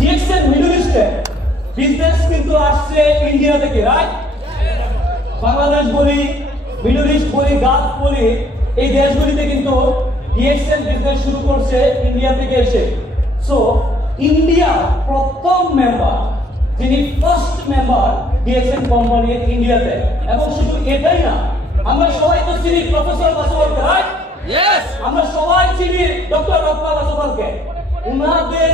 DXL middle ইস্টে business কিন্তু আসছে ইন্ডিয়া থেকে, রাইট? বাংলাদেশ বলি, মিডল ইস্ট বলি, গালফ বলি, এই দেশগুলিতে কিন্তু ডিএক্সএল বিজনেস শুরু করছে ইন্ডিয়া থেকে এসে। সো ইন্ডিয়া প্রথম মেম্বার, যিনি ফার্স্ট মেম্বার ডিএক্সএল কোম্পানির ইন্ডিয়াতে। এবং শুধু এটাই না, আমরা সবাই তো চিনি প্রফেসর বাসুদেবকে, রাইট? Yes! আমরা সবাই চিনি ডক্টর রত্না বাসুদেবকে। ওনাদের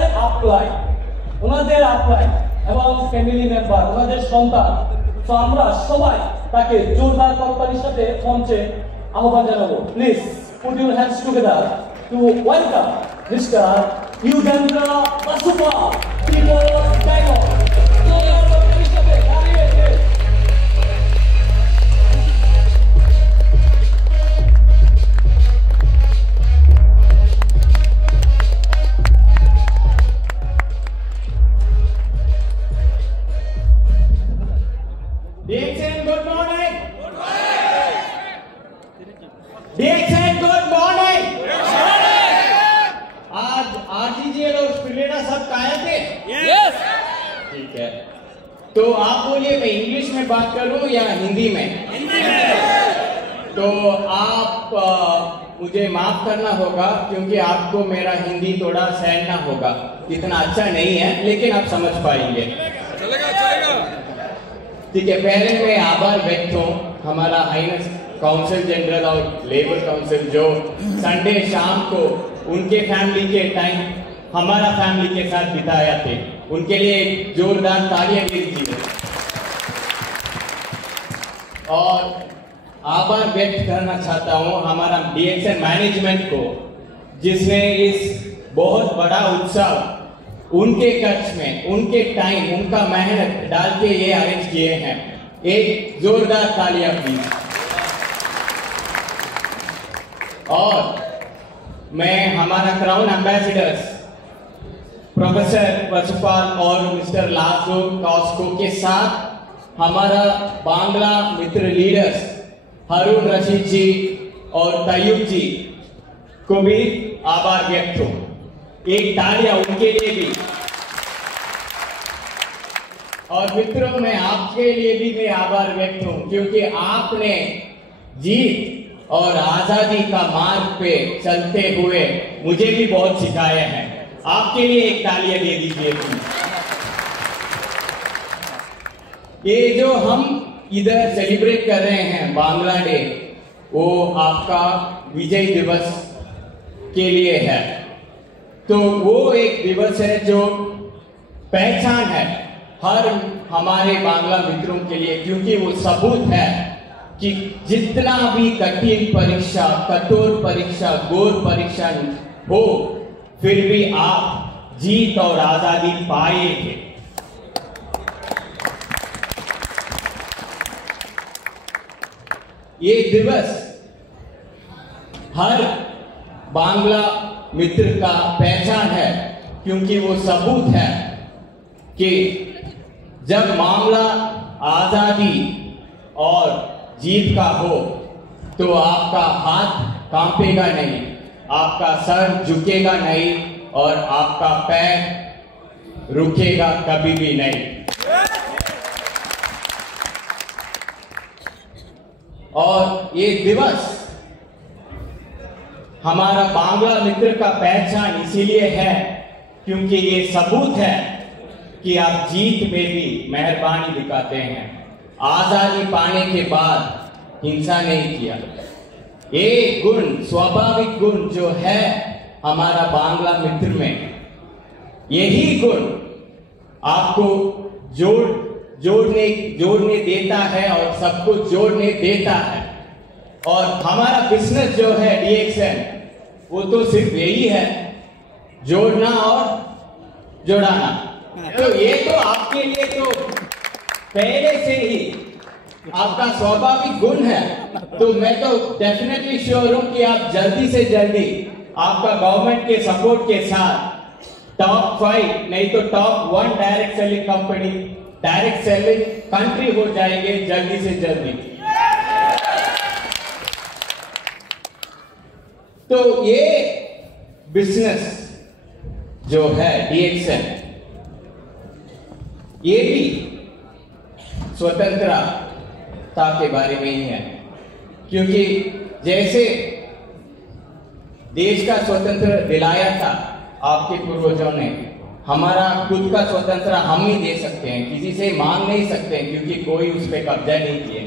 আপলাই এবং ফ্যামিলি মেম্বার, ওনাদের সন্তান। তো আমরা সবাই তাকে জোরদার করতালির সাথে মঞ্চে আহ্বান জানাবো। Please put your hands together to welcome mister Yogendra Vasupa, peoples diamond. DXN, good morning. Good morning. DXN, good morning. Good morning. आज आरजीजीएल और स्पिलेटा सब काया थे? Yes! ठीक है। तो आप बोलिए मैं इंग्लिश में बात करूं या हिंदी में? हिंदी में। तो आप मुझे माफ करना होगा क्योंकि आपको मेरा हिंदी थोड़ा सहना होगा, इतना अच्छा नहीं है, लेकिन आप समझ पाएंगे। चलेगा चलेगा। ठीक है, पहले मैं आभार व्यक्त हूँ हमारा हाइनेस काउंसिल जनरल और लेबर काउंसिल जो संडे शाम को उनके फैमिली के टाइम हमारा फैमिली के साथ बिताया थे, उनके लिए एक जोरदार तालियां दे दीजिए। और आभार व्यक्त करना चाहता हूँ हमारा डीएक्सएल मैनेजमेंट को, जिसने इस बहुत बड़ा उत्सव उनके खर्च में, उनके टाइम, उनका मेहनत डाल के ये अरेंज किए हैं। एक जोरदार तालियां प्लीज। और मैं हमारा क्राउन एम्बेसडर्स प्रोफेसर वसुपाल और मिस्टर लासो कॉस्को के साथ हमारा बांग्ला मित्र लीडर्स हारून रशीद जी और तैयब जी को भी आभार व्यक्त हो। एक तालियां उनके लिए भी। और मित्रों, मैं आपके लिए भी मैं आभार व्यक्त हूं क्योंकि आपने जीत और आजादी का मार्ग पे चलते हुए मुझे भी बहुत सिखाया है। आपके लिए एक तालियां दे दीजिए। ये जो हम इधर सेलिब्रेट कर रहे हैं बांग्ला डे, वो आपका विजय दिवस के लिए है। तो वो एक दिवस है जो पहचान है हर हमारे बांग्ला मित्रों के लिए, क्योंकि वो सबूत है कि जितना भी कठिन परीक्षा, कठोर परीक्षा, घोर परीक्षा हो, फिर भी आप जीत और आजादी पाएंगे। ये दिवस हर बांग्ला मित्र का पहचान है, क्योंकि वो सबूत है कि जब मामला आजादी और जीत का हो तो आपका हाथ कांपेगा नहीं, आपका सर झुकेगा नहीं और आपका पैर रुकेगा कभी भी नहीं। और ये दिवस हमारा बांग्ला मित्र का पहचान इसीलिए है क्योंकि ये सबूत है कि आप जीत में भी मेहरबानी दिखाते हैं। आजादी पाने के बाद हिंसा नहीं किया। ये गुण, स्वाभाविक गुण जो है हमारा बांग्ला मित्र में, यही गुण आपको जोड़ने देता है और सबको जोड़ने देता है। और हमारा बिजनेस जो है डीएक्सएल, वो तो सिर्फ यही है, जोड़ना और जोड़ाना। तो ये तो आपके लिए तो पहले से ही आपका स्वाभाविक गुण है। तो मैं तो डेफिनेटली श्योर हूं कि आप जल्दी से जल्दी आपका गवर्नमेंट के सपोर्ट के साथ टॉप 5 नहीं तो top 1 direct selling company, direct selling country हो जाएंगे जल्दी से जल्दी। तो ये बिजनेस जो है DXN, ये भी स्वतंत्रता के बारे में ही है, क्योंकि जैसे देश का स्वतंत्र दिलाया था आपके पूर्वजों ने, हमारा खुद का स्वतंत्र हम ही दे सकते हैं, किसी से मांग नहीं सकते हैं, क्योंकि कोई उस पर कब्जा नहीं किए,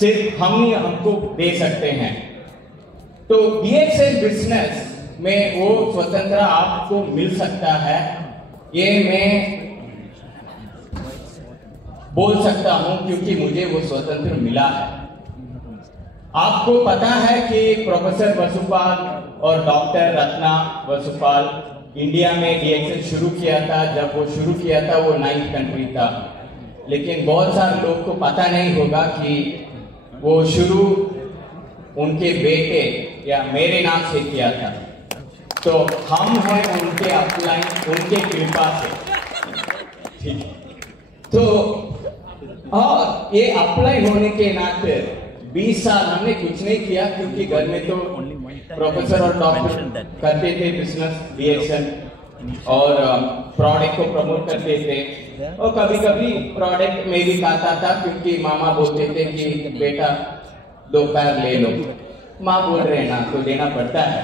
सिर्फ हम ही हमको दे सकते हैं। तो DXN बिजनेस में वो स्वतंत्र आपको मिल सकता है, ये मैं बोल सकता हूं, क्योंकि मुझे वो स्वतंत्र मिला है। आपको पता है कि प्रोफेसर वसुपाल और डॉक्टर रत्ना वसुपाल इंडिया में DXN शुरू किया था। जब वो शुरू किया था वो 9th कंट्री था, लेकिन बहुत सारे लोग को पता नहीं होगा कि वो शुरू उनके बेटे या मेरे नाम से किया था। तो हम हैं उनके अपलाइन, उनके कृपा से, ठीक है। तो और ये अप्लाई होने के नाते 20 साल हमने कुछ नहीं किया, क्योंकि घर में तो प्रोफेसर और डॉक्टर करते थे बिजनेस DXN और प्रोडक्ट को प्रमोट करते थे, और कभी कभी प्रोडक्ट में भी खाता था, क्योंकि मामा बोलते थे कि बेटा 2 पैर ले लो, माँ बोल रहे ना तो लेना पड़ता है।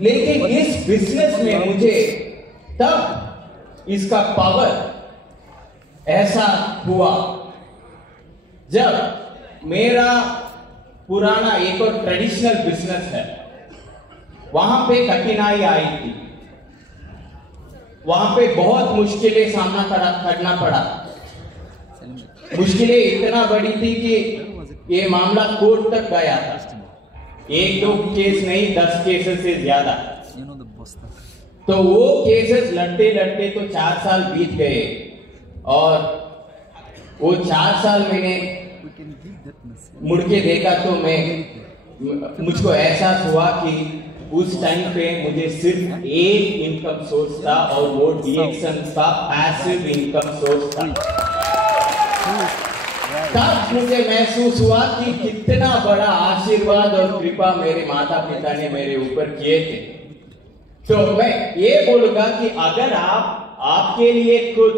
लेकिन इस बिजनेस में मुझे तब इसका पावर ऐसा हुआ जब मेरा पुराना एक और ट्रेडिशनल बिजनेस है, वहां पे कठिनाई आई थी, वहां पे बहुत मुश्किलें सामना करना पड़ा। मुश्किलें इतना बड़ी थी कि ये मामला कोर्ट तक गया था, 1-2 केस नहीं 10 केसेस से ज्यादा। तो वो केसेस लड़ते लड़ते तो 4 साल बीत गए, और वो 4 साल मैंने मुड़ के देखा तो मुझको एहसास हुआ कि उस टाइम पे मुझे सिर्फ एक इनकम सोर्स था, और वो DXN का पैसिव इनकम सोर्स था। तब मुझे महसूस हुआ कि कितना बड़ा आशीर्वाद और कृपा मेरे माता पिता ने मेरे ऊपर किए थे। तो मैं ये बोलूंगा कि अगर आप आपके लिए खुद,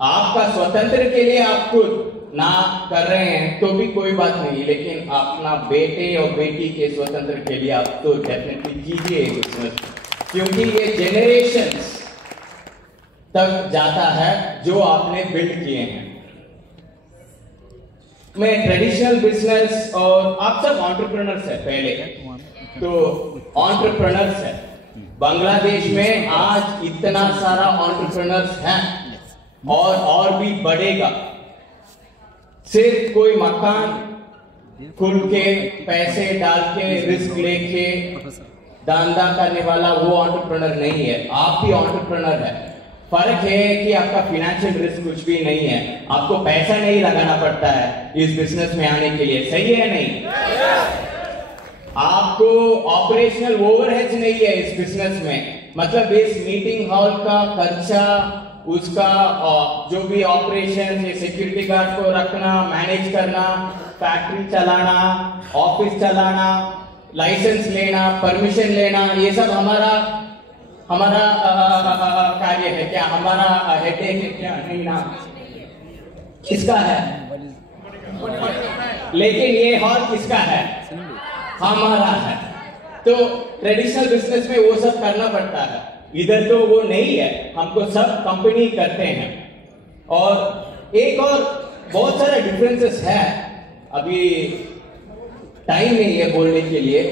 आपका स्वतंत्र के लिए आप खुद ना कर रहे हैं तो भी कोई बात नहीं, लेकिन अपना बेटे और बेटी के स्वतंत्र के लिए आप तो डेफिनेटली कीजिए बिजनेस, क्योंकि ये जेनरेशंस तक जाता है जो आपने बिल्ड किए हैं। मैं ट्रेडिशनल बिजनेस, और आप सब एंटरप्रेन्योर्स है, पहले तो एंटरप्रेन्योर्स है। बांग्लादेश में आज इतना सारा एंटरप्रेन्योर्स हैं, और भी बढ़ेगा। सिर्फ कोई मकान खुल के पैसे डाल के रिस्क लेके धंधा करने वाला वो एंटरप्रेन्योर नहीं है, आप भी एंटरप्रेन्योर है। फर्क है कि आपका फिनेंशियल रिस्क कुछ भी नहीं है, आपको पैसा नहीं लगाना पड़ता है इस बिजनेस में आने के लिए, सही है नहीं? आपको ऑपरेशनल ओवरहेड्स नहीं है इस बिजनेस में, मतलब इस मीटिंग हॉल का खर्चा, उसका जो भी ऑपरेशन, ये सिक्योरिटी गार्ड को रखना, मैनेज करना, फैक्ट्री चलाना, ऑफिस चलाना, लाइसेंस लेना, परमिशन लेना, ये सब हमारा कार्य है क्या, हमारा हेडेक है क्या? नहीं ना, किसका है? लेकिन ये हॉल किसका है? हमारा है। तो ट्रेडिशनल बिजनेस में वो सब करना पड़ता है, इधर तो वो नहीं है, हमको सब कंपनी करते हैं। और एक और बहुत सारे डिफरेंसेस है, अभी टाइम नहीं है बोलने के लिए,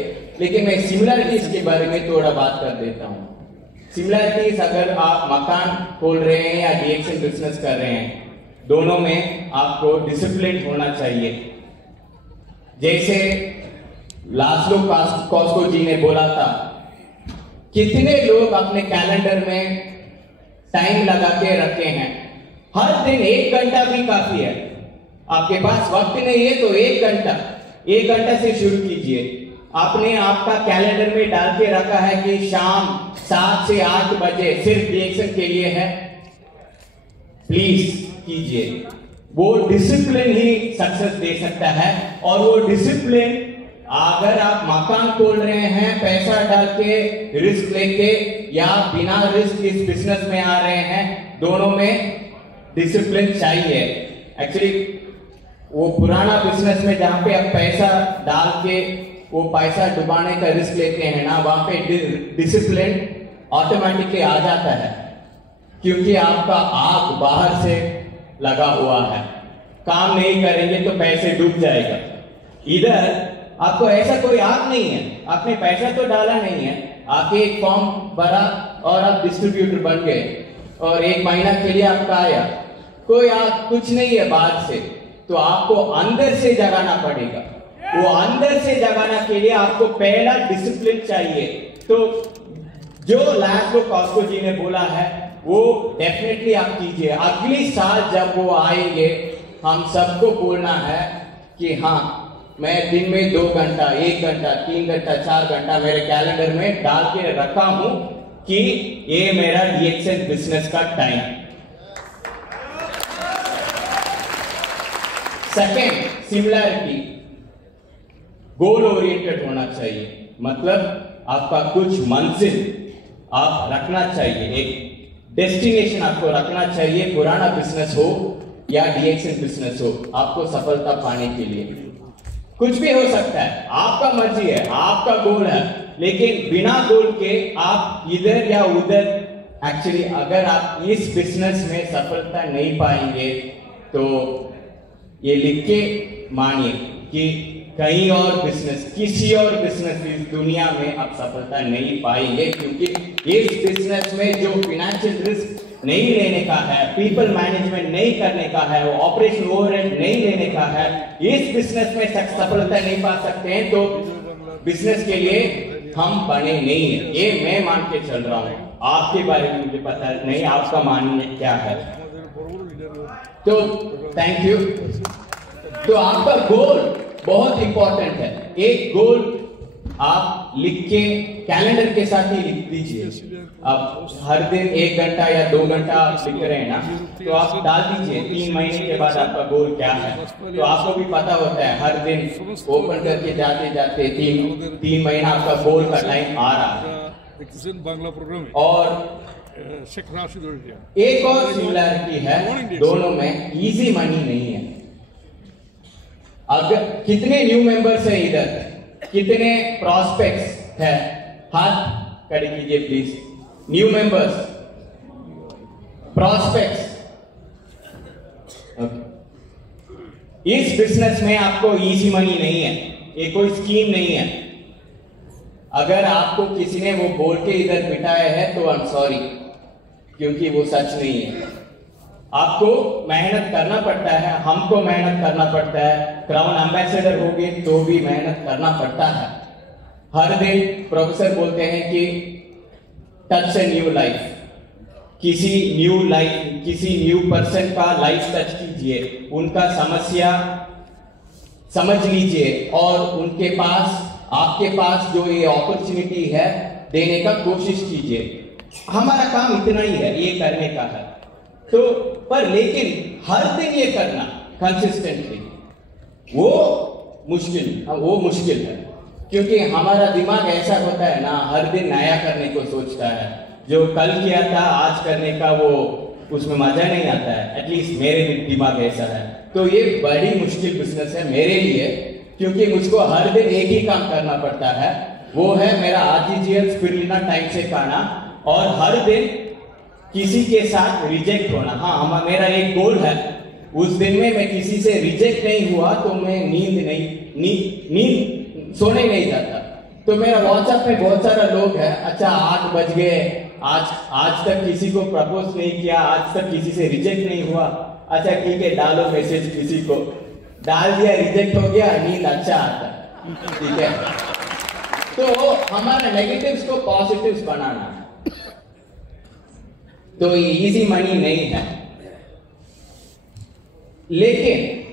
लेकिन मैं सिमिलरिटीज के बारे में थोड़ा बात कर देता हूं। सिमिलरिटीज, अगर आप मकान खोल रहे हैं या DXN बिजनेस कर रहे हैं, दोनों में आपको डिसिप्लिन होना चाहिए। जैसे लास्लो कॉस्को जी ने बोला था, कितने लोग अपने कैलेंडर में टाइम लगा के रखे हैं, हर दिन 1 घंटा भी काफी है। आपके पास वक्त नहीं है तो 1 घंटा से शुरू कीजिए। आपने आपका कैलेंडर में डाल के रखा है कि शाम 7 से 8 बजे सिर्फ DXN के लिए है, प्लीज कीजिए। वो डिसिप्लिन ही सक्सेस दे सकता है, और वो डिसिप्लिन अगर आप मकान खोल रहे हैं पैसा डाल के रिस्क लेके या बिना रिस्क इस बिजनेस में आ रहे हैं, दोनों में डिसिप्लिन चाहिए। एक्चुअली वो पुराना बिजनेस में जहां पे आप पैसा डाल के वो पैसा डुबाने का रिस्क लेते हैं ना, वहां पे डिसिप्लिन ऑटोमेटिकली आ जाता है, क्योंकि आपका आग बाहर से लगा हुआ है। काम नहीं करेंगे तो पैसे डूब जाएगा। इधर आपको ऐसा कोई आग नहीं है, आपने पैसा तो डाला नहीं है, आके एक फॉर्म भरा और आप डिस्ट्रीब्यूटर बन गए और 1 महीना के लिए आपका आया, कोई आग कुछ नहीं है बाहर से, तो आपको अंदर से जगाना पड़ेगा। वो अंदर से जगाना के लिए आपको पहला डिसिप्लिन चाहिए। तो जो लैस्लो कॉस्को जी ने बोला है वो डेफिनेटली आप कीजिए। अगली साल जब वो आएंगे, हम सबको बोलना है कि हाँ, मैं दिन में 2 घंटा, 1 घंटा, 3 घंटा, 4 घंटा मेरे कैलेंडर में डाल के रखा हूं कि ये मेरा DXN बिजनेस का time. Second, similarity, goal oriented होना चाहिए। मतलब आपका कुछ मंजिल आप रखना चाहिए, एक डेस्टिनेशन आपको रखना चाहिए। पुराना बिजनेस हो या DXN बिजनेस हो, आपको सफलता पाने के लिए कुछ भी हो सकता है, आपका मर्जी है, आपका गोल है, लेकिन बिना गोल के आप इधर या उधर, एक्चुअली अगर आप इस बिजनेस में सफलता नहीं पाएंगे तो ये लिख के मानिए कि कहीं और बिजनेस, किसी और बिजनेस इस दुनिया में आप सफलता नहीं पाएंगे, क्योंकि इस बिजनेस में जो फाइनेंशियल रिस्क नहीं लेने का है, पीपल मैनेजमेंट नहीं करने का है, वो ऑपरेशन ओवरहेड नहीं लेने का है, इस बिजनेस में सफलता नहीं पा सकते हैं, तो बिजनेस के लिए हम बने नहीं है। ये मैं मान के चल रहा हूँ, आपके बारे में मुझे पता नहीं आपका मानना क्या है। तो थैंक यू। तो आपका गोल बहुत इंपॉर्टेंट है। एक गोल आप लिख के कैलेंडर के साथ ही लिख दीजिए। आप हर दिन 1 घंटा या 2 घंटा आप लिख रहे हैं ना, तो आप डाल दीजिए 3 महीने के बाद आपका गोल क्या है। तो आपको भी पता होता है, हर दिन ओपन करके जाते जाते 3 महीना आपका गोल का टाइम आ रहा है। और एक और सिमिलैरिटी है दोनों में, इजी मनी नहीं है। अगर कितने न्यू मेंबर्स हैं इधर, कितने प्रॉस्पेक्ट्स है, हाथ खड़े कीजिए प्लीज। New members, prospects. इस बिजनेस में आपको इजी मनी नहीं है, ये कोई स्कीम नहीं है। अगर आपको किसी ने वो बोल के इधर बिठाया है तो आई एम सॉरी, क्योंकि वो सच नहीं है। आपको मेहनत करना पड़ता है, हमको मेहनत करना पड़ता है, क्राउन एम्बेसडर हो गए तो भी मेहनत करना पड़ता है। हर दिन प्रोफेसर बोलते हैं कि टच ए न्यू लाइफ, किसी न्यू पर्सन का लाइफ टच कीजिए, उनका समस्या समझ लीजिए और उनके पास, आपके पास जो ये अपॉर्चुनिटी है देने का कोशिश कीजिए। हमारा काम इतना ही है, ये करने का है। तो पर लेकिन हर दिन ये करना कंसिस्टेंटली वो मुश्किल है, क्योंकि हमारा दिमाग ऐसा होता है ना, हर दिन नया करने को सोचता है। जो कल किया था आज करने का वो उसमें मजा नहीं आता है, एटलीस्ट मेरे दिमाग ऐसा है। तो ये बड़ी मुश्किल बिजनेस है मेरे लिए, क्योंकि मुझको हर दिन एक ही काम करना पड़ता है, वो है मेरा RGGL स्पिरुलिना टाइम से खाना और हर दिन किसी के साथ रिजेक्ट होना। हाँ, मेरा एक गोल है, उस दिन में मैं किसी से रिजेक्ट नहीं हुआ तो मैं नींद सोने नहीं जाता। तो मेरा व्हाट्सएप में बहुत सारा लोग है, अच्छा 8 बज गए, आज तक किसी को प्रपोज नहीं किया, आज तक किसी से रिजेक्ट नहीं हुआ, अच्छा ठीक है डालो मैसेज, किसी को डाल दिया, रिजेक्ट हो गया, नींद अच्छा आता, ठीक है। तो हमारा नेगेटिव्स को पॉजिटिव्स बनाना, तो ये इजी मनी नहीं है। लेकिन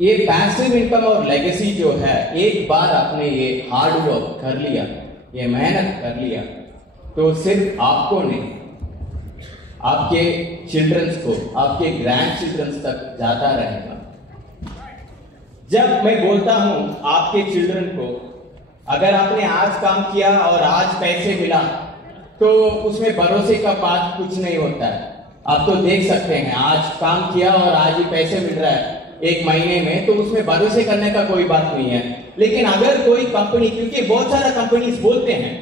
ये पैसिव इनकम और लेगेसी जो है, एक बार आपने ये हार्ड वर्क कर लिया, ये मेहनत कर लिया, तो सिर्फ आपको नहीं, आपके चिल्ड्रंस को, आपके ग्रैंड चिल्ड्रंस तक जाता रहेगा। जब मैं बोलता हूं आपके चिल्ड्रन को, अगर आपने आज काम किया और आज पैसे मिला, तो उसमें भरोसे का बात कुछ नहीं होता है। आप तो देख सकते हैं, आज काम किया और आज ही पैसे मिल रहा है एक महीने में, तो उसमें भरोसे करने का कोई बात नहीं है। लेकिन अगर कोई कंपनी, क्योंकि बहुत सारा कंपनीज बोलते हैं,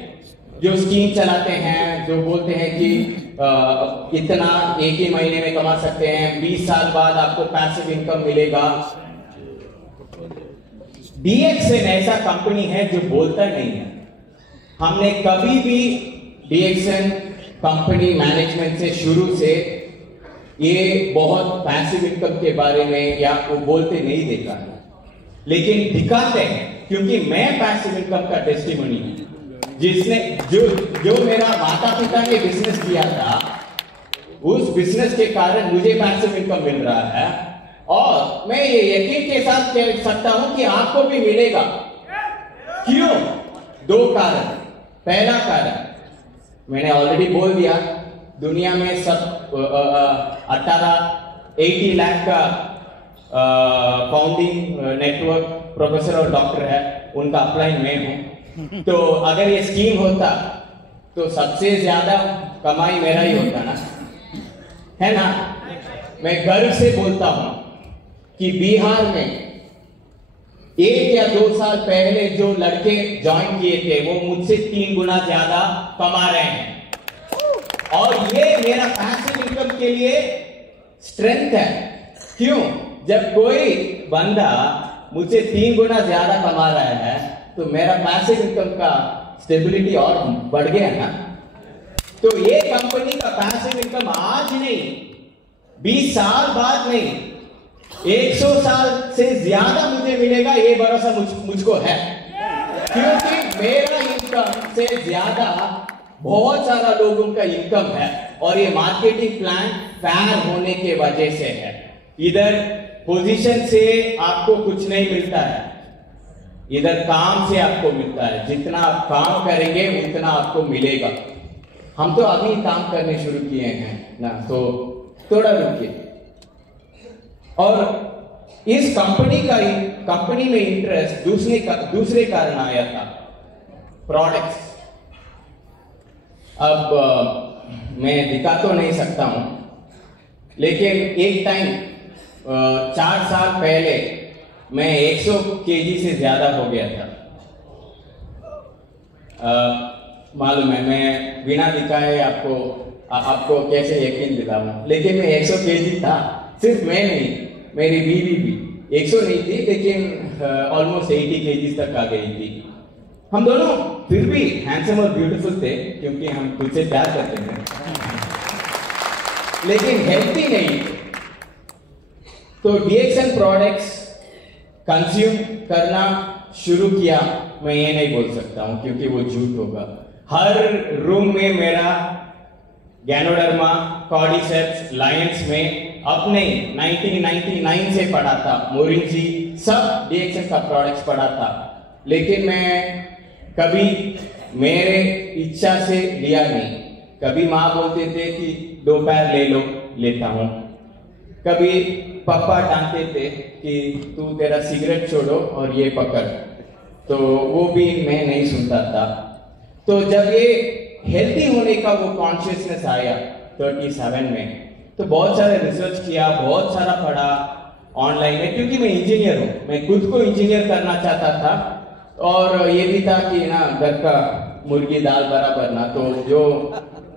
जो स्कीम चलाते हैं, जो बोलते हैं कि इतना एक ही महीने में कमा सकते हैं, 20 साल बाद आपको पैसिव इनकम मिलेगा। DXN ऐसा कंपनी है जो बोलता नहीं है। हमने कभी भी DXN कंपनी मैनेजमेंट से शुरू से ये बहुत पैसिव इनकम के बारे में या वो बोलते नहीं देखा है, लेकिन दिखाते हैं, क्योंकि मैं पैसिव इनकम का टेस्टिमनी हूं। जिसने जो मेरा माता पिता ने बिजनेस किया था, उस बिजनेस के कारण मुझे पैसिव इनकम मिल रहा है, और मैं ये यकीन के साथ कह सकता हूं कि आपको भी मिलेगा। क्यों? 2 कारण। पहला कारण मैंने ऑलरेडी बोल दिया, दुनिया में सब 80 लाख का फाउंडिंग नेटवर्क प्रोफेसर और डॉक्टर है, उनका अपलाइन मैं हूं। तो अगर ये स्कीम होता तो सबसे ज्यादा कमाई मेरा ही होता ना, है ना। मैं गर्व से बोलता हूं कि बिहार में 1 या 2 साल पहले जो लड़के ज्वाइन किए थे, वो मुझसे 3 गुना ज्यादा कमा रहे हैं, और ये मेरा पैसिव इनकम के लिए स्ट्रेंथ है। क्यों? जब कोई बंदा मुझसे 3 गुना ज्यादा कमा रहा है, तो मेरा पैसिव इनकम का स्टेबिलिटी और बढ़ गया ना। तो ये कंपनी का पैसिव इनकम आज नहीं, 20 साल बाद नहीं, 100 साल से ज्यादा मुझे मिलेगा, ये भरोसा मुझको है। क्योंकि मेरा इनकम से ज्यादा बहुत सारा लोगों का इनकम है, और ये मार्केटिंग प्लान फेयर होने के वजह से है। इधर पोजीशन से आपको कुछ नहीं मिलता है, इधर काम से आपको मिलता है। जितना आप काम करेंगे उतना आपको मिलेगा। हम तो अभी काम करने शुरू किए हैं ना, तो थोड़ा रुकिए। और इस कंपनी में इंटरेस्ट दूसरे कारण आया था, प्रोडक्ट्स। अब मैं दिखा तो नहीं सकता हूं, लेकिन एक टाइम 4 साल पहले मैं 100 केजी से ज्यादा हो गया था। मालूम है, मैं बिना दिखाए आपको कैसे यकीन दिलाऊं, लेकिन मैं 100 केजी था। सिर्फ मैं नहीं, मेरी बीवी भी 100 नहीं थी, लेकिन ऑलमोस्ट 80 केजी तक आ गई थी। हम दोनों फिर भी हैंडसम और ब्यूटीफुल थे, क्योंकि हम तुझसे प्यार करते हैं, लेकिन हेल्थी नहीं। तो DXN प्रोडक्ट्स कंज्यूम करना शुरू किया, मैं ये नहीं बोल सकता हूं, क्योंकि वो झूठ होगा। हर रूम में मेरा गैनोडर्मा, कॉर्डिसेप्स, लायंस में अपने 1999 से पढ़ा था, मोरिंजी, सब DXN का प्रोडक्ट्स पढ़ा था। लेकिन मैं कभी मेरे इच्छा से लिया नहीं। कभी माँ बोलते थे कि 2 पैर ले लो, लेता हूं। कभी पापा डांटते थे कि तू तेरा सिगरेट छोड़ो और ये पकड़, तो वो भी मैं नहीं सुनता था। तो जब ये हेल्थी होने का वो कॉन्शियसनेस आया 37 में, तो बहुत सारे रिसर्च किया, बहुत सारा पढ़ा ऑनलाइन में, क्योंकि मैं इंजीनियर हूँ, मैं खुद को इंजीनियर करना चाहता था। और ये भी था कि ना, घर का मुर्गी दाल बराबर ना, तो जो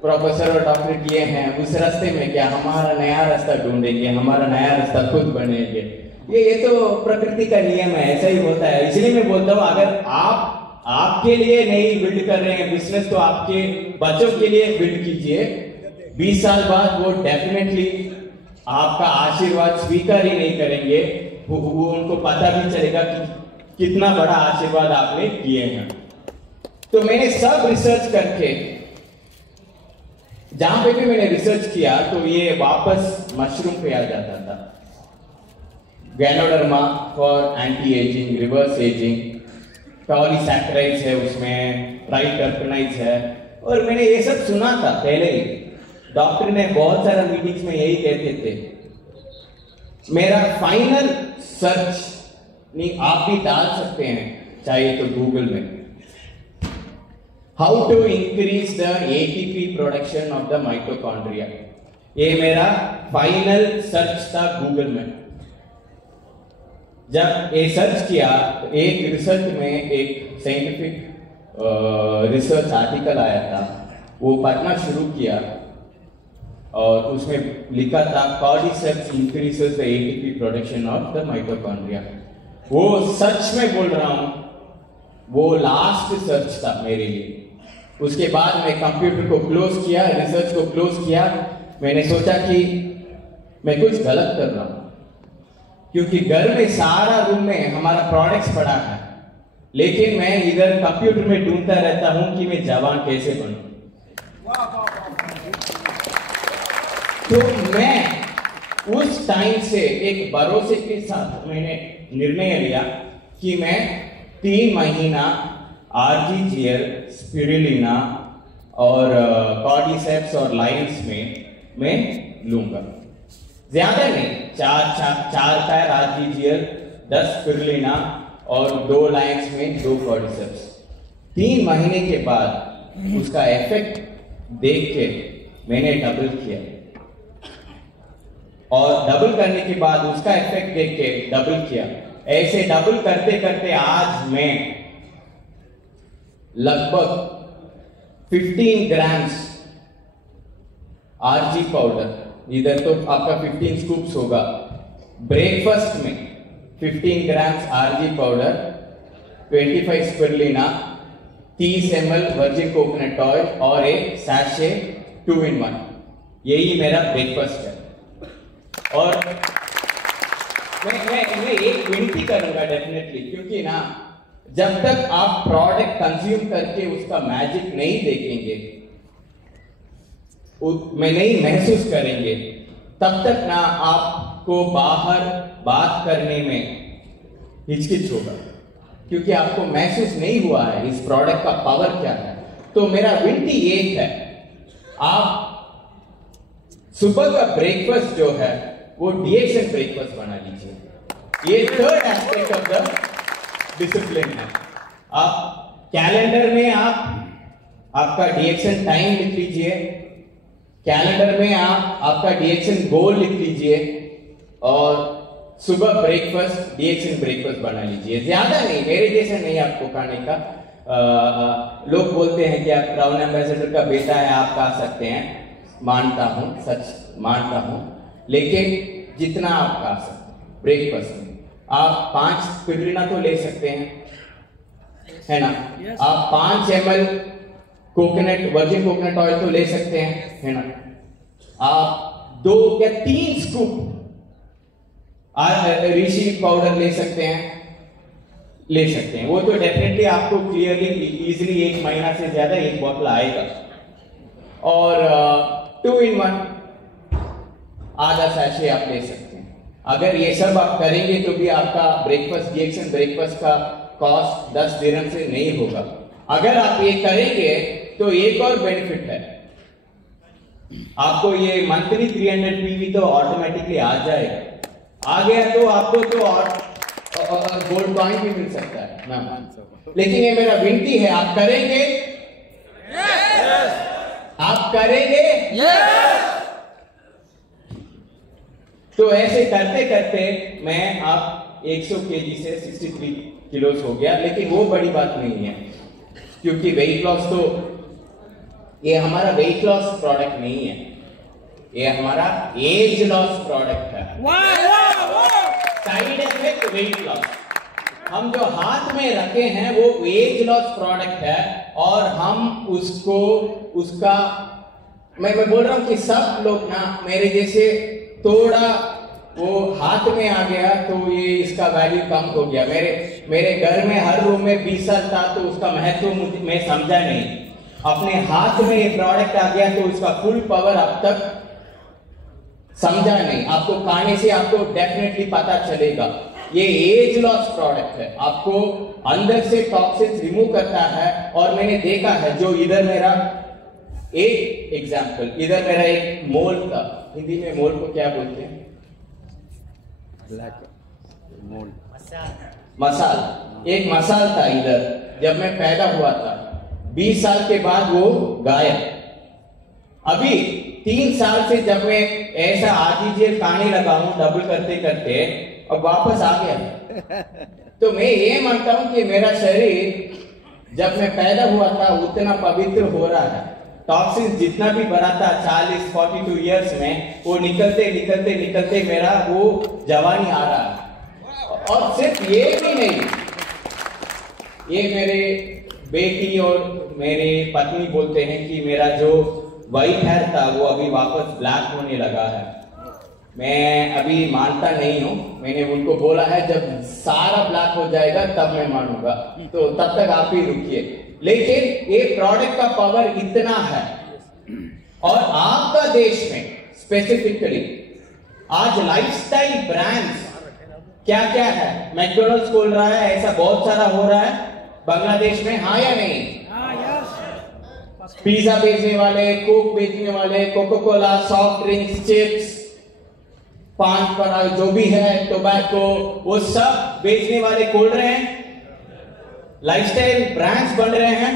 प्रोफेसर और डॉक्टर किए हैं उस रास्ते में क्या, हमारा नया रास्ता ढूंढेंगे, हमारा नया रास्ता खुद बनेंगे। ये तो प्रकृति का नियम है, ऐसा ही होता है। इसलिए मैं बोलता हूँ, अगर आप आपके लिए नहीं बिल्ड कर रहे हैं बिजनेस, तो आपके बच्चों के लिए बिल्ड कीजिए। 20 साल बाद वो डेफिनेटली आपका आशीर्वाद स्वीकार ही नहीं करेंगे, वो उनको पता भी चलेगा कि कितना बड़ा आशीर्वाद आपने किए हैं। तो मैंने सब रिसर्च करके, जहां पे भी मैंने रिसर्च किया, तो ये वापस मशरूम पे आ जाता था। Ganoderma for anti ageing, reverse ageing, polysaccharides है उसमें, ट्राइटरपेनाइड्स है, और मैंने ये सब सुना था पहले ही। डॉक्टर ने बहुत सारा मीटिंग्स में यही कहते थे। मेरा फाइनल सर्च नहीं, आप भी डाल सकते हैं चाहिए तो गूगल में, how to increase the ATP production of the mitochondria. ये मेरा फाइनल सर्च था गूगल में। जब ये सर्च किया तो एक रिसर्च में एक साइंटिफिक रिसर्च आर्टिकल आया था, वो पढ़ना शुरू किया और उसमें लिखा था cordyceps increases the ATP production of the mitochondria. वो सच में बोल रहा हूं, वो लास्ट सर्च था मेरे लिए। उसके बाद मैं कंप्यूटर को क्लोज किया, रिसर्च को क्लोज किया। मैंने सोचा कि मैं कुछ गलत कर रहा हूं, क्योंकि घर में सारा रूम में हमारा प्रोडक्ट्स पड़ा है, लेकिन मैं इधर कंप्यूटर में ढूंढता रहता हूं कि मैं जवान कैसे बनूं। तो मैं उस टाइम से एक भरोसे के साथ मैंने निर्णय लिया कि मैं 3 महीना आरजीजीएल, स्पिरुलिना और कॉर्डिसेप्स और लाइन्स में मैं लूंगा। ज्यादा नहीं, 4 पैर आरजीजीएल, 10 स्पिरुलिना और 2 लाइन्स में 2 कॉर्डिसेप्स। 3 महीने के बाद उसका इफेक्ट देख के मैंने डबल किया, और डबल करने के बाद उसका इफेक्ट देख के डबल किया। ऐसे डबल करते करते आज मैं लगभग 15 ग्राम्स आरजी पाउडर, इधर तो आपका 15 स्कूप्स होगा, ब्रेकफास्ट में 15 grams RG powder, 25 spirulina, 30 ml virgin coconut oil और एक सैशे 2 in 1। यही मेरा ब्रेकफास्ट है। और मैं एक विनती करूंगा डेफिनेटली, क्योंकि ना जब तक आप प्रोडक्ट कंज्यूम करके उसका मैजिक नहीं देखेंगे, में नहीं महसूस करेंगे, तब तक ना आपको बाहर बात करने में हिचकिच होगा, क्योंकि आपको महसूस नहीं हुआ है इस प्रोडक्ट का पावर क्या है। तो मेरा विनती एक है, आप सुबह का ब्रेकफास्ट जो है वो डीएक्सएन ब्रेकफास्ट बना लीजिए। ये third aspect of the discipline है। आप कैलेंडर में आपका डीएक्सएन टाइम लिख लीजिए, कैलेंडर में आपका डीएक्सएन गोल लिख लीजिए, और सुबह ब्रेकफास्ट डीएक्सएन ब्रेकफास्ट बना लीजिए। ज्यादा नहीं, मेरे जैसे नहीं आपको खाने का। लोग बोलते हैं कि आप ब्राउन एम्बेसडर का बेटा है, आप खा सकते हैं, मानता हूं, सच मानता हूं, लेकिन जितना आप खा सकते ब्रेकफास्ट में, आप 5 स्पिरुलिना तो ले सकते हैं, है ना? आप 5 ml coconut, virgin coconut oil तो ले सकते हैं, है ना? आप 2 या 3 स्कूप ऋषि पाउडर ले सकते हैं, वो तो डेफिनेटली आपको क्लियरली इजीली 1 महीना से ज्यादा 1 बॉटल आएगा। और 2 in 1 आधा सैशे आप ले सकते हैं। अगर ये सब आप करेंगे तो भी आपका ब्रेकफास्ट, डीएक्सएन ब्रेकफास्ट का कॉस्ट 10 दिरहम से नहीं होगा। अगर आप ये करेंगे तो एक और बेनिफिट है, आपको ये मंथली 300 पीवी तो ऑटोमेटिकली आ जाएगा। आ गया तो आपको तो गोल्ड कॉइन भी मिल सकता है ना। लेकिन ये मेरा विनती है, आप करेंगे? आप करेंगे? तो ऐसे करते करते मैं आप 100 kg से 63 किलोस हो गया। लेकिन वो बड़ी बात नहीं है, क्योंकि वेट लॉस तो ये हमारा वेट लॉस प्रोडक्ट नहीं है, ये हमारा एज लॉस प्रोडक्ट है। साइड इफेक्ट वेट लॉस, हम जो हाथ में रखे हैं वो एज लॉस प्रोडक्ट है, और हम उसका मैं बोल रहा हूं कि सब लोग ना मेरे जैसे थोड़ा वो हाथ में आ गया तो ये इसका वैल्यू कम हो गया। मेरे घर में हर रूम में 20 साल था तो उसका महत्व मैं समझा नहीं। अपने हाथ में ये प्रोडक्ट आ गया तो उसका फुल पावर अब तक समझा नहीं। आपको खाने से आपको डेफिनेटली पता चलेगा। ये एज लॉस प्रोडक्ट है, आपको अंदर से टॉक्सिन्स रिमूव करता है। और मैंने देखा है, जो इधर मेरा एक एग्जाम्पल, इधर मेरा एक मोल था, हिंदी में मोल को क्या बोलते हैं? ब्लैक मोल। मसाल, एक मसाल था इधर जब मैं पैदा हुआ था। 20 साल के बाद वो गायब। अभी 3 साल से जब मैं ऐसा आर्टिफिशियल खाने लगा हूं डबल करते करते, अब वापस आ गया। तो मैं ये मानता हूं कि मेरा शरीर जब मैं पैदा हुआ था उतना पवित्र हो रहा है। टॉक्सिन जितना भी भरा था 40-42 इयर्स में, वो निकलते निकलते निकलते मेरा वो जवानी आ रहा है। और सिर्फ ये भी नहीं, ये मेरे बेटी और मेरे पत्नी बोलते हैं कि मेरा जो व्हाइट हेयर था वो अभी वापस ब्लैक होने लगा है। मैं अभी मानता नहीं हूं। मैंने उनको बोला है जब सारा ब्लैक हो जाएगा तब मैं मानूंगा, तो तब तक आप ही रुकिए। लेकिन ये प्रोडक्ट का पावर इतना है। और आपका देश में स्पेसिफिकली आज लाइफस्टाइल ब्रांड्स क्या क्या है? मैकडॉनल्ड्स खोल रहा है, ऐसा बहुत सारा हो रहा है बांग्लादेश में, हाँ या नहीं? पिज्जा बेचने वाले, कोक बेचने वाले, Coca Cola, soft drinks, chips, Pan Parag जो भी है, टोबैको, वो सब बेचने वाले खोल रहे हैं। लाइफस्टाइल ब्रांड्स बन रहे हैं।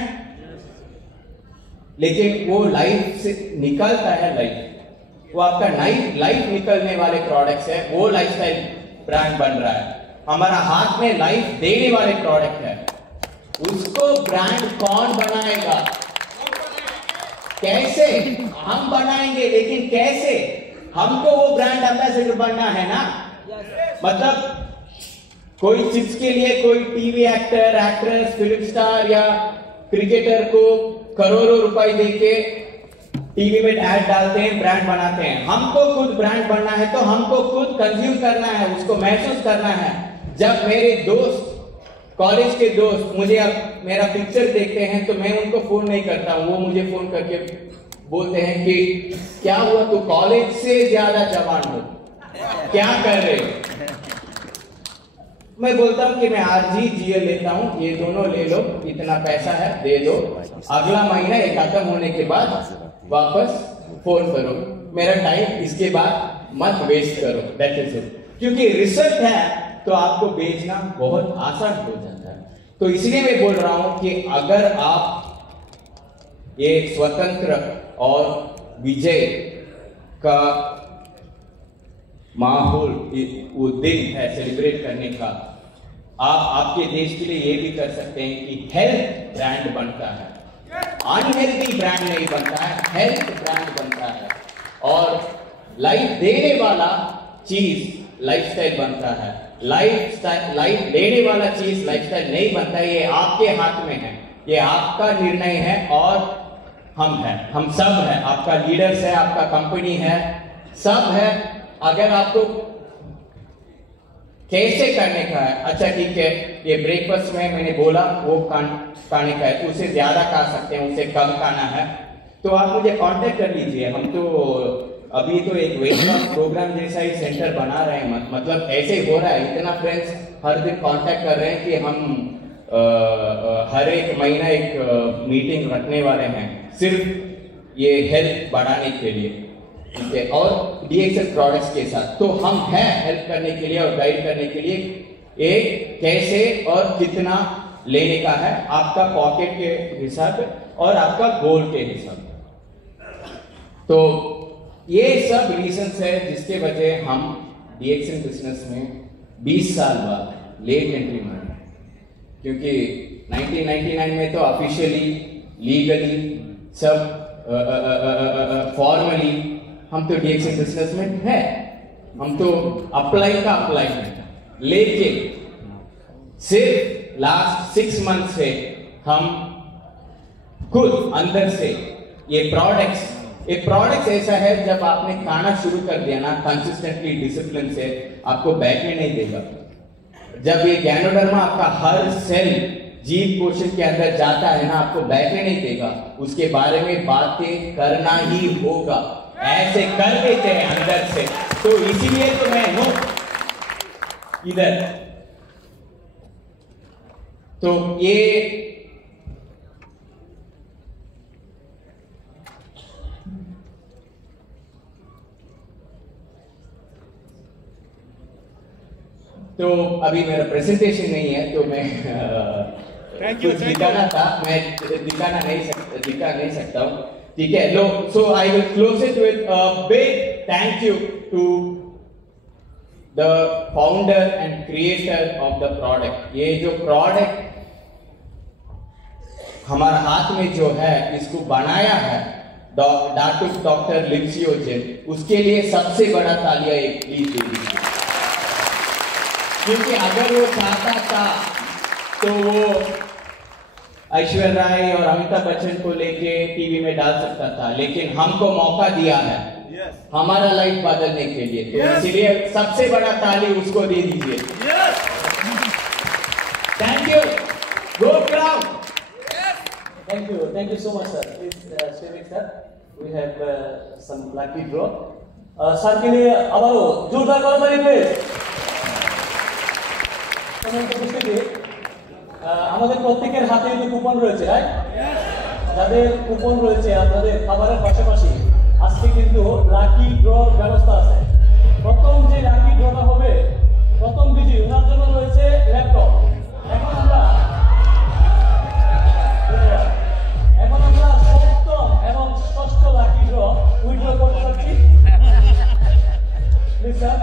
लेकिन वो लाइफ से निकलता है, लाइफ वो आपका लाइफ निकलने वाले प्रोडक्ट्स है, वो लाइफस्टाइल ब्रांड बन रहा है। हमारा हाथ में लाइफ देने वाले प्रोडक्ट है, उसको ब्रांड कौन बनाएगा? कैसे? हम बनाएंगे, लेकिन कैसे? हमको वो ब्रांड एम्बेसडर बनना है ना। मतलब कोई चिप्स के लिए कोई TV actor, actress, film star या क्रिकेटर को करोड़ों रुपए देके टीवी में ऐड डालते हैं, ब्रांड बनाते हैं। हमको खुद ब्रांड बनना है तो हमको खुद कंज्यूम करना है, उसको महसूस करना है। जब मेरे दोस्त, कॉलेज के दोस्त मुझे अब मेरा पिक्चर देखते हैं तो मैं उनको फोन नहीं करता हूं, वो मुझे फोन करके बोलते हैं कि क्या हुआ, तू कॉलेज से ज्यादा जवान हो, क्या कर रहे हो? मैं बोलता हूं कि मैं आरजी जीएल लेता हूं, ये दोनों ले लो, इतना पैसा है दे दो, अगला महीना ये खत्म होने के बाद वापस फोन करो, मेरा टाइम इसके बाद मत वेस्ट करो। That is it. क्योंकि रिसर्च है तो आपको बेचना बहुत आसान हो जाता है। तो इसलिए मैं बोल रहा हूं कि अगर आप एक स्वतंत्र और विजय का माहौल, वो दिन है सेलिब्रेट करने का, आप आपके देश के लिए ये भी कर सकते हैं कि हेल्थ ब्रांड बनता है, अनहेल्दी ब्रांड नहीं बनता है, हेल्थ ब्रांड बनता है। और लाइफ देने वाला चीज लाइफस्टाइल बनता है, लाइफ देने वाला चीज लाइफस्टाइल नहीं बनता है। ये आपके हाथ में है, ये आपका निर्णय है। और हम हैं, हम सब हैं, आपका लीडर्स है, आपका कंपनी है, सब है। अगर आपको कैसे करने का है, अच्छा ठीक है, ये ब्रेकफास्ट में मैंने बोला वो खाने का है, उससे ज्यादा खा सकते हैं, उससे कम खाना है, तो आप मुझे कांटेक्ट कर लीजिए। हम तो अभी तो एक वेट लॉस प्रोग्राम जैसा ही सेंटर बना रहे हैं, मतलब ऐसे ही हो रहा है। इतना फ्रेंड्स हर दिन कांटेक्ट कर रहे हैं कि हम हर एक महीना एक मीटिंग रखने वाले हैं सिर्फ ये हेल्थ बढ़ाने के लिए, ठीक है, और डीएक्सएल प्रोडक्ट्स के साथ। तो हम हैं हेल्प करने के लिए और गाइड करने के लिए, एक कैसे और कितना लेने का है आपका पॉकेट के हिसाब से और आपका गोल के हिसाब से। तो ये सब रीजंस है जिसके वजह हम डीएक्सएल बिजनेस में 20 साल बाद लेट एंट्री मारे, क्योंकि 1999 में तो ऑफिशियली, लीगली, सब फॉर्मली हम तो डीएक्सएल बिजनेस में है, हम तो अप्लाई में। लेकिन सिर्फ लास्ट 6 मंथ से हम खुद अंदर से ये प्रोडक्ट्स ऐसा है, जब आपने खाना शुरू कर दिया ना कंसिस्टेंटली, डिसिप्लिन से, आपको बैठने नहीं देगा। जब ये गैनोडर्मा आपका हर सेल जीभ पोषण के अंदर जाता है ना, आपको बैठने नहीं देगा, उसके बारे में बातें करना ही होगा, ऐसे कर देते हैं अंदर से। तो इसीलिए तो मैं हूं इधर। तो ये तो अभी मेरा प्रेजेंटेशन नहीं है, तो मैं कुछ दिखाना था, मैं दिखा नहीं सकता हूँ, ठीक है। लो, so I will close it with a big thank you to the founder and creator of the product. ये जो प्रोडक्ट हमारा हाथ में जो है, इसको बनाया है डॉक्टर लिप्सियो जिन, उसके लिए सबसे बड़ा तालियां एक प्लीज दे दीजिए, क्योंकि अगर वो चाहता था तो वो ऐश्वर्या राय और अमिताभ बच्चन को लेके टीवी में डाल सकता था, लेकिन हमको मौका दिया है हमारा लाइफ बदलने के लिए, तो इसलिए सबसे बड़ा ताली उसको दे दीजिए। Thank you, go crowd. Thank you so much, sir. Please stay with sir. We have some lucky draw. Sir के लिए आबारो जोरदार करताली please. তোমাকে বুঝতে কি আমাদের প্রত্যেকের হাতে কিন্তু কুপন রয়েছে, রাইট? যাদের কুপন রয়েছে আপনাদের খাবারের পাশাপাশি আজকে কিন্তু লাকি ড্রর ব্যবস্থা আছে। প্রথম যে লাকি ড্রটা হবে, প্রথম বিজয়ী ওনার জন্য রয়েছে ল্যাপটপ। এখন আমরা সপ্তম এবং ষষ্ঠ লাকি ড্র উইথড্র করতে যাচ্ছি। প্লিজ স্যার,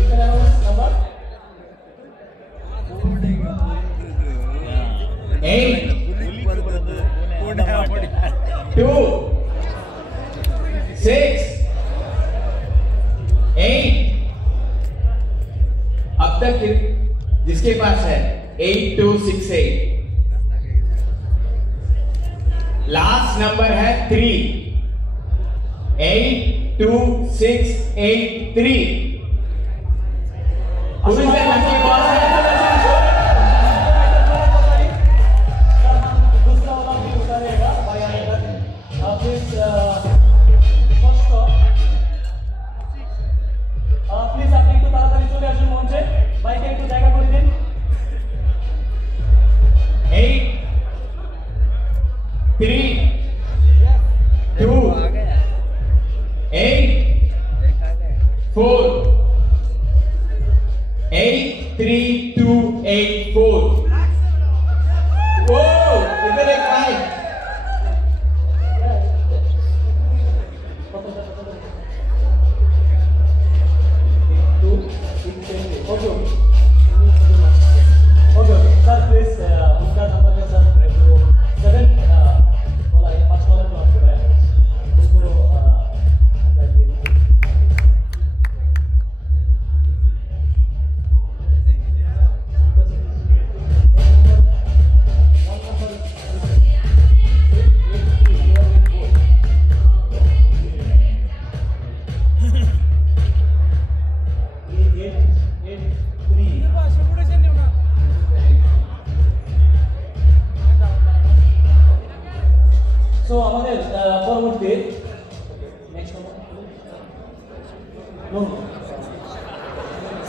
এখানে আমার নাম্বার 8 2 6 8। अब तक जिसके पास है 8268, लास्ट नंबर है 3 82683। Who is the lucky boss? Please আপনি একটু তাড়াতাড়ি চলে আসুন মঞ্চে, বাইকে একটু জায়গা করে দিন। 8 3 2 8 4 83284। ओ इधर एक भाई, ओके सर प्लीज उनका नंबर है सर 7 वाला ये 5 वाला जो आपको है उसको So আমাদের পরবর্তী নেক্সট নো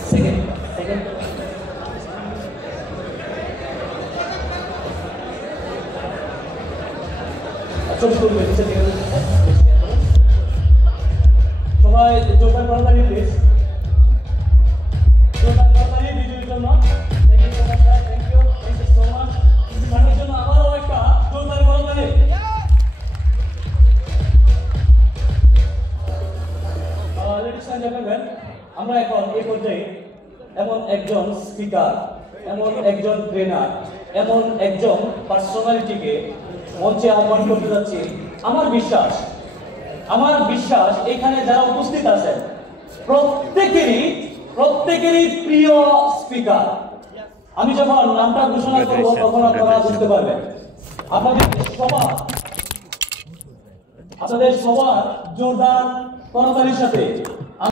সেকেন্ড ছোট ছোট নিচে থেকে সবাই জোরদার করতালি প্লিজ, জোরদার করতালি বিজয়ীর জন্য। Thank you so much sir, thank you so much. তার জন্য আবারও একটা জোরদার করতালি। আমরা এখন এই পর্যায়ে এমন একজন স্পিকার, এমন একজন ট্রেনার, এমন একজন পার্সোনালিটিকে মঞ্চে আহ্বান করতে যাচ্ছি। আমার বিশ্বাস এখানে যারা উপস্থিত আছেন প্রত্যেকেরই প্রিয় স্পিকার। আমি যখন নামটা ঘোষণা করব তখন আপনারা বুঝতে পারবেন। আপনাদের সবার জোরদার করতালির সাথে